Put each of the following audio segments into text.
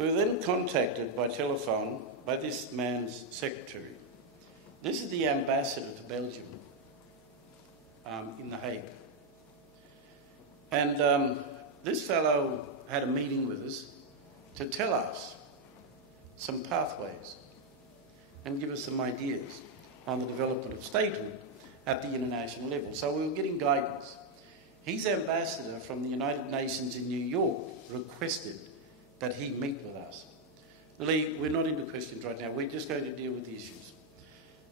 We were then contacted by telephone by this man's secretary. This is the ambassador to Belgium in The Hague. And this fellow had a meeting with us to tell us some pathways and give us some ideas on the development of statehood at the international level. So we were getting guidance. His ambassador from the United Nations in New York requested that he meet with us. Lee, we're not into questions right now. We're just going to deal with the issues.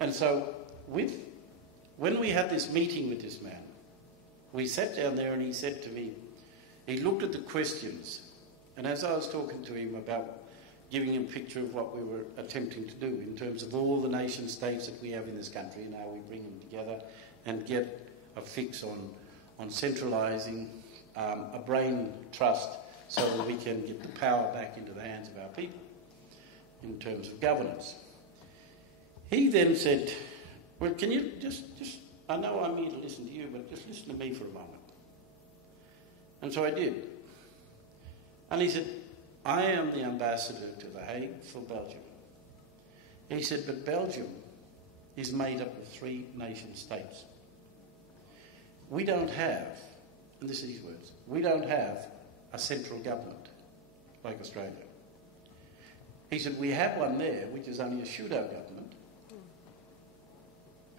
And so when we had this meeting with this man, we sat down there and he said to me, he looked at the questions, and as I was talking to him about giving him a picture of what we were attempting to do in terms of all the nation states that we have in this country and how we bring them together and get a fix on centralising a brain trust so that we can get the power back into the hands of our people in terms of governance. He then said, well, can you just I know I'm here to listen to you, but just listen to me for a moment. And so I did. And he said, I am the ambassador to The Hague for Belgium. He said, but Belgium is made up of 3 nation states. We don't have, and this is his words, we don't have a central government like Australia. He said, we have one there, which is only a pseudo government.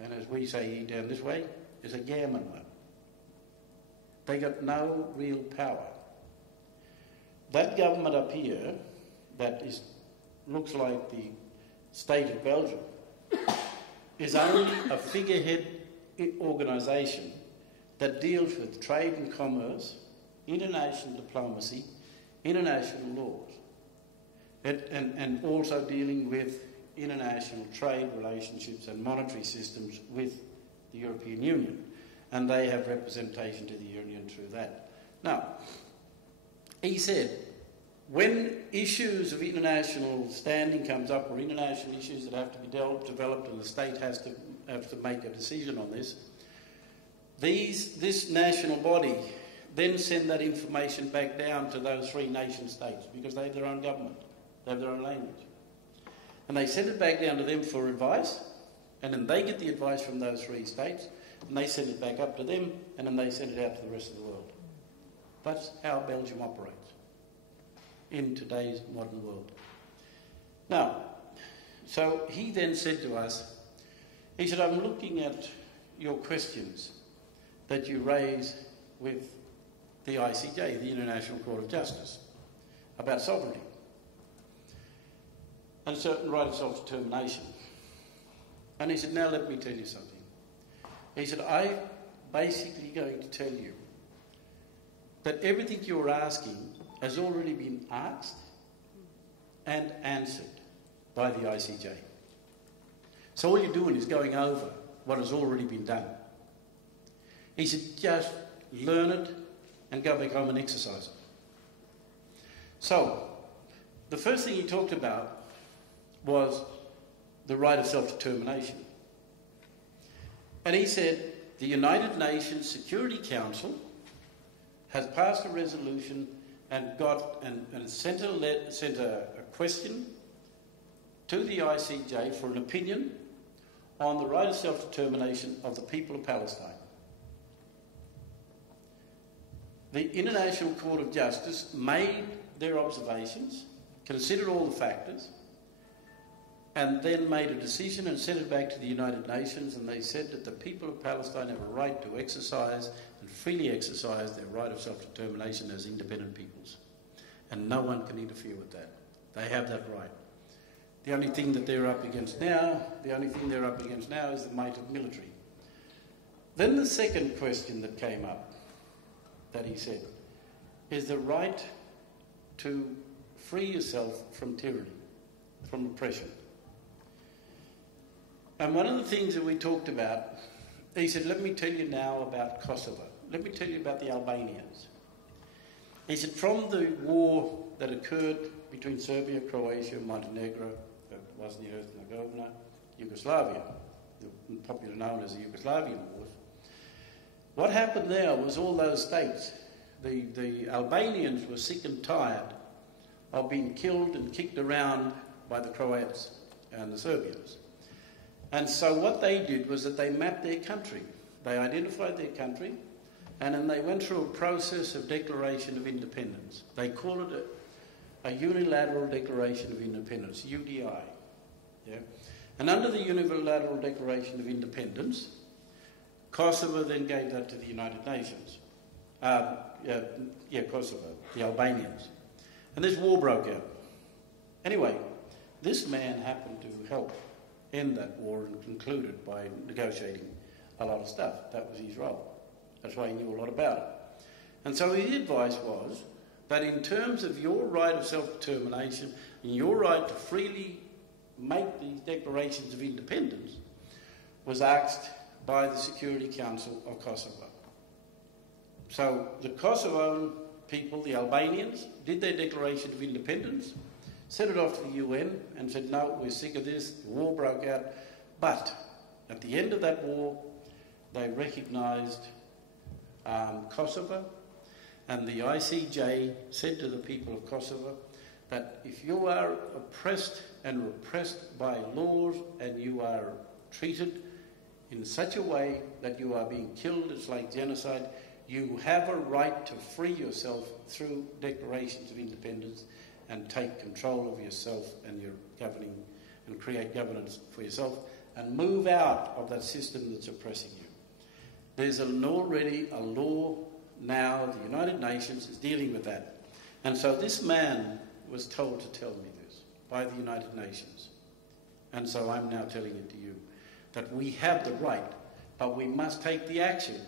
And as we say here down this way, is a gammon one. They got no real power. That government up here, that looks like the state of Belgium, is only a figurehead organisation that deals with trade and commerce, international diplomacy, international laws, and also dealing with international trade relationships and monetary systems with the European Union. And they have representation to the Union through that. Now, he said, when issues of international standing comes up or international issues that have to be developed and the state has to make a decision on this, this national body then send that information back down to those 3 nation states because they have their own government, they have their own language. And they send it back down to them for advice, and then they get the advice from those 3 states, and they send it back up to them, and then they send it out to the rest of the world. That's how Belgium operates in today's modern world. Now, so he then said to us, he said, I'm looking at your questions that you raise with the ICJ, the International Court of Justice, about sovereignty and certain right of self-determination. And he said, now let me tell you something. He said, I'm basically going to tell you that everything you're asking has already been asked and answered by the ICJ. So all you're doing is going over what has already been done. He said, just learn it and go back home and exercise it. So, the first thing he talked about was the right of self-determination. And he said, the United Nations Security Council has passed a resolution and sent a question to the ICJ for an opinion on the right of self-determination of the people of Palestine. The International Court of Justice made their observations, considered all the factors, and then made a decision and sent it back to the United Nations, and they said that the people of Palestine have a right to exercise and freely exercise their right of self-determination as independent peoples. And no one can interfere with that. They have that right. The only thing that they're up against now is the might of military. Then the second question that came up, that he said, is the right to free yourself from tyranny, from oppression. And one of the things that we talked about, he said, let me tell you now about Kosovo. Let me tell you about the Albanians. He said, from the war that occurred between Serbia, Croatia, Montenegro, Bosnia-Herzegovina, Yugoslavia, popularly known as the Yugoslavian Wars, what happened there was all those states, the Albanians were sick and tired of being killed and kicked around by the Croats and the Serbians. And so what they did was that they mapped their country. They identified their country, and then they went through a process of declaration of independence. They call it a Unilateral Declaration of Independence, UDI. Yeah? And under the Unilateral Declaration of Independence, Kosovo then gave that to the United Nations. Kosovo, the Albanians. And this war broke out. Anyway, this man happened to help end that war and concluded by negotiating a lot of stuff. That was his role. That's why he knew a lot about it. And so his advice was that in terms of your right of self-determination and your right to freely make these declarations of independence was asked by the Security Council of Kosovo. So the Kosovo people, the Albanians, did their declaration of independence, sent it off to the UN and said, no, we're sick of this, the war broke out. But at the end of that war, they recognised Kosovo, and the ICJ said to the people of Kosovo that if you are oppressed and repressed by laws and you are treated in such a way that you are being killed, it's like genocide, you have a right to free yourself through declarations of independence and take control of yourself and your governing and create governance for yourself and move out of that system that's oppressing you. There's already a law now, the United Nations is dealing with that. And so this man was told to tell me this by the United Nations. And so I'm now telling it to you, that we have the right, but we must take the action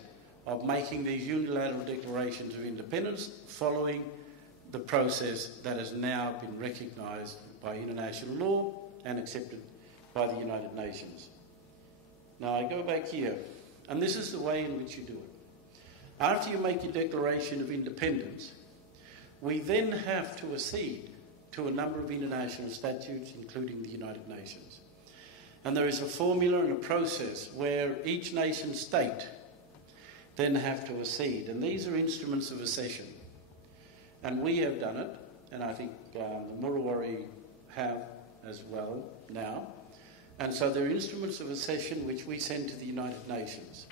of making these unilateral declarations of independence following the process that has now been recognised by international law and accepted by the United Nations. Now I go back here, and this is the way in which you do it. After you make your declaration of independence, we then have to accede to a number of international statutes, including the United Nations. And there is a formula and a process where each nation state then have to accede. And these are instruments of accession. And we have done it, and I think the Murawari have as well now. And so there are instruments of accession which we send to the United Nations.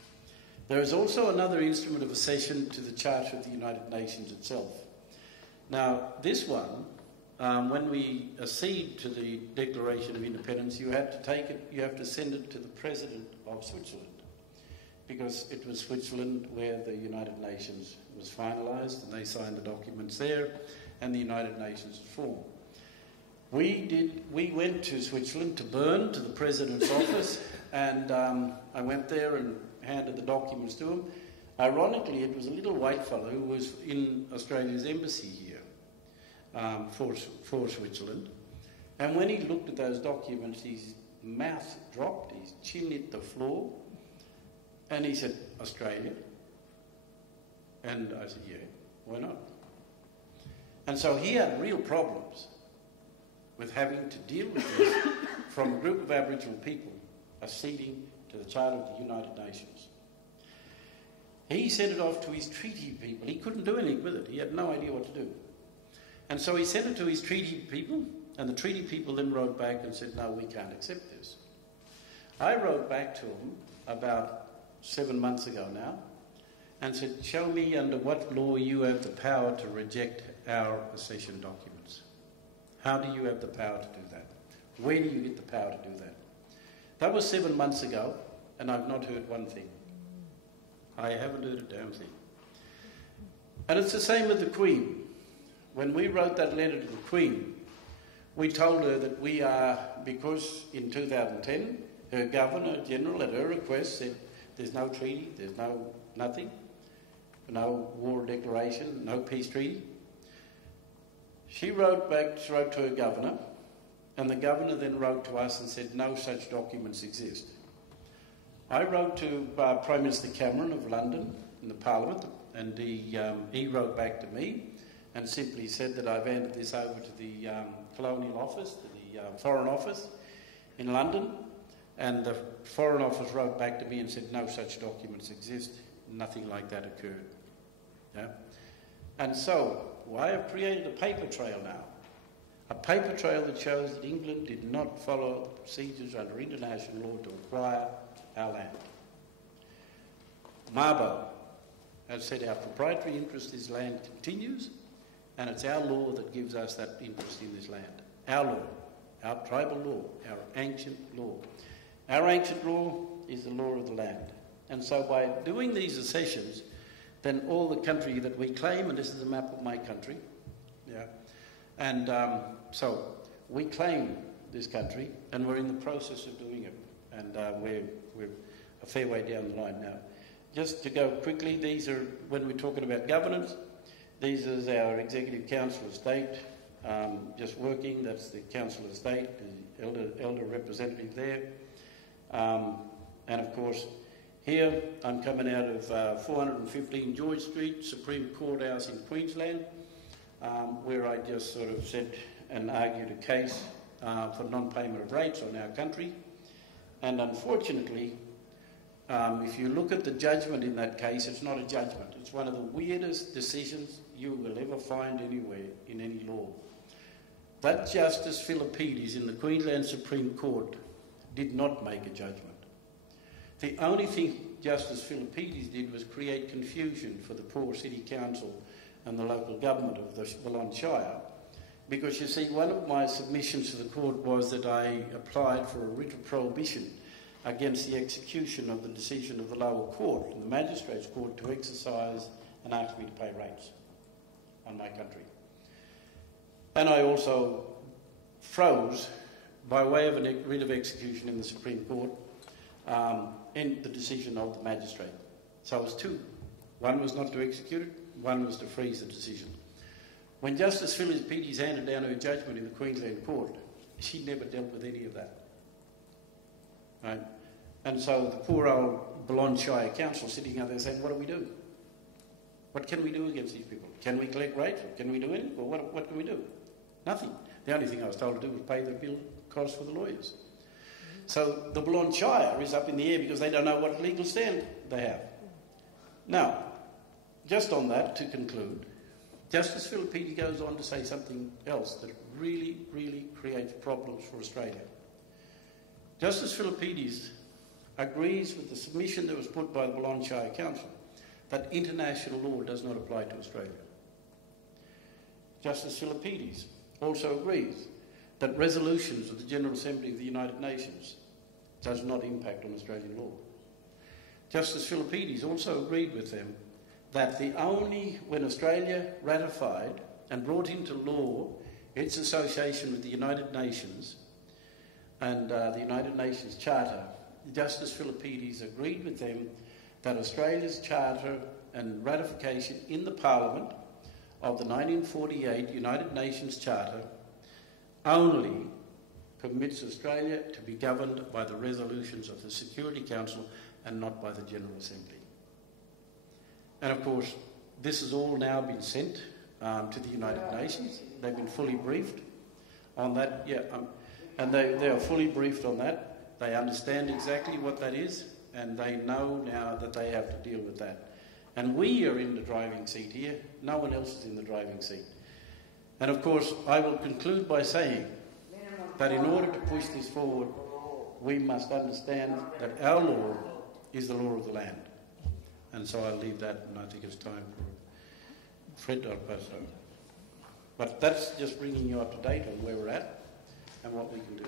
There is also another instrument of accession to the Charter of the United Nations itself. Now, this one, when we accede to the Declaration of Independence, you have to take it, you have to send it to the President of Switzerland, because it was Switzerland where the United Nations was finalised, and they signed the documents there, and the United Nations was formed. We went to Switzerland, to Bern, to the President's office, and I went there and handed the documents to him. Ironically, it was a little white fellow who was in Australia's embassy here for Switzerland. And when he looked at those documents, his mouth dropped, his chin hit the floor, and he said, Australia? And I said, yeah, why not? And so he had real problems with having to deal with this from a group of Aboriginal people acceding to the Charter of the United Nations. He sent it off to his treaty people. He couldn't do anything with it. He had no idea what to do. And so he sent it to his treaty people, and the treaty people then wrote back and said, no, we can't accept this. I wrote back to him about 7 months ago now and said, show me under what law you have the power to reject our accession documents. How do you have the power to do that? Where do you get the power to do that? That was 7 months ago, and I've not heard one thing. I haven't heard a damn thing. And it's the same with the Queen. When we wrote that letter to the Queen, we told her that we are, because in 2010, her Governor-General at her request said there's no treaty, there's nothing, no war declaration, no peace treaty. She wrote to her Governor, and the Governor then wrote to us and said no such documents exist. I wrote to Prime Minister Cameron of London in the Parliament, and he wrote back to me and simply said that I've handed this over to the Colonial Office, to the Foreign Office in London, and the Foreign Office wrote back to me and said no such documents exist. Nothing like that occurred. Yeah? And so I have created a paper trail now a paper trail that shows that England did not follow the procedures under international law to acquire our land. Mabo has said our proprietary interest in this land continues, and it's our law that gives us that interest in this land. Our law, our tribal law, our ancient law. Our ancient law is the law of the land. And so by doing these accessions, then all the country that we claim, and this is a map of my country, and so we claim this country, and we're in the process of doing it, and we're a fair way down the line now. Just to go quickly, these are, when we're talking about governance, these is our Executive Council of State, just working. That's the Council of State, the elder representative there. And of course, here I'm coming out of 415 George Street, Supreme Court House in Queensland, where I just sort of said and argued a case for non-payment of rates on our country. And unfortunately, if you look at the judgment in that case, it's not a judgment. It's one of the weirdest decisions you will ever find anywhere in any law. That Justice Philippides in the Queensland Supreme Court did not make a judgment. The only thing Justice Philippides did was create confusion for the poor City Council and the local government of the Belon Shire, because you see, one of my submissions to the court was that I applied for a writ of prohibition against the execution of the decision of the lower court, the magistrates' court, to exercise and ask me to pay rates on my country. And I also froze, by way of a writ of execution in the Supreme Court, in the decision of the magistrate. So it was two. One was not to execute it, one was to freeze the decision. When Justice Philippides handed down her judgment in the Queensland Court, she never dealt with any of that. Right? And so the poor old Belon Shire Council sitting out there saying, what do we do? What can we do against these people? Can we collect rates? Can we do anything? Or what can we do? Nothing. The only thing I was told to do was pay the bill costs for the lawyers. So the Belon Shire is up in the air because they don't know what legal stand they have. Now, just on that, to conclude, Justice Philippides goes on to say something else that really, really creates problems for Australia. Justice Philippides agrees with the submission that was put by the Belon Shire Council that international law does not apply to Australia. Justice Philippides also agrees that resolutions of the General Assembly of the United Nations does not impact on Australian law. Justice Philippides also agreed with them that when Australia ratified and brought into law its association with the United Nations and the United Nations Charter, Justice Philippides agreed with them that Australia's Charter and ratification in the Parliament of the 1948 United Nations Charter only permits Australia to be governed by the resolutions of the Security Council and not by the General Assembly. And of course, this has all now been sent to the United Nations. They've been fully briefed on that, and they are fully briefed on that. They understand exactly what that is, and they know now that they have to deal with that. And we are in the driving seat here. No one else is in the driving seat. And of course, I will conclude by saying that in order to push this forward, we must understand that our law is the law of the land. And so I'll leave that, and I think it's time for Fred or pass over. But that's just bringing you up to date on where we're at and what we can do.